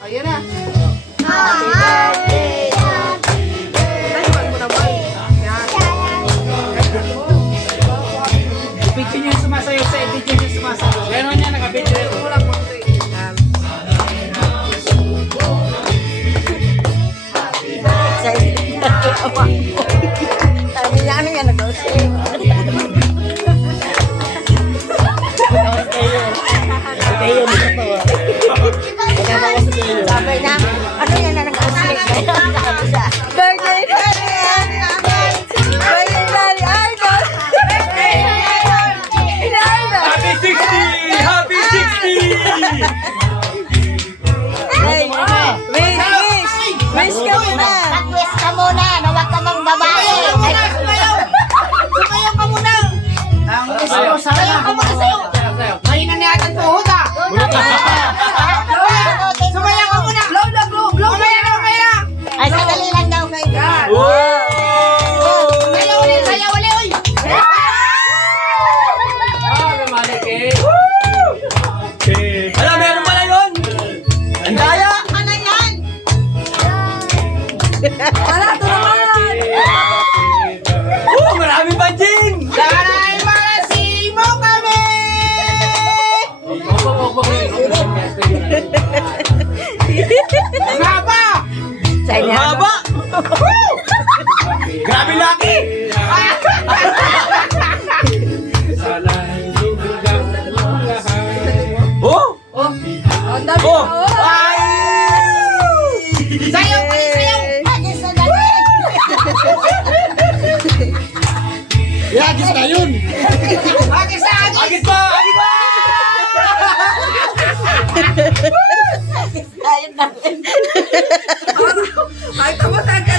Ayan na. Happy birthday, happy birthday. Mo naman. Yan. I-video nyo yung sumasayaw sa i-video nyo yung sumasayaw. Gano'n niya, naka-video. Wala po ito eh. Yan. Excited na ako. Sabi niya, ano yan, nag-usip. Kayo, sabi niya, ano yan na nag-usip? Birthday, birthday, birthday, idol. Birthday, idol. Happy 60! Happy 60! Hey, wish ka muna. Mag-wish ka muna, na huwag ka mang babae. Sumayaw ka muna. Ang isayaw sana. Sumayaw ka muna sa'yo. Mahina na yata ang tuhod ah. Sumayaw ka muna. Blow na blow. Blow kaya na kaya. Ay, sadali lang daw. Yan. Sayaw ulit. Sayaw ulit. Uy. Alam, meron pala yun! Ang daya! Ano yan? Wala, ito naman. Marami pa din! Sana'y marasimo kami. Ang haba. Sa'yo Ang niya. haba! Grabe laki! Oh! Ang dami. Oh! Oh. Ay! Sayaw ulit. Sayaw. Ay, sadali. Yagis na yun! Agis na agis. Agis pa! Agis pa! Ayun na. Ay, tama saan ka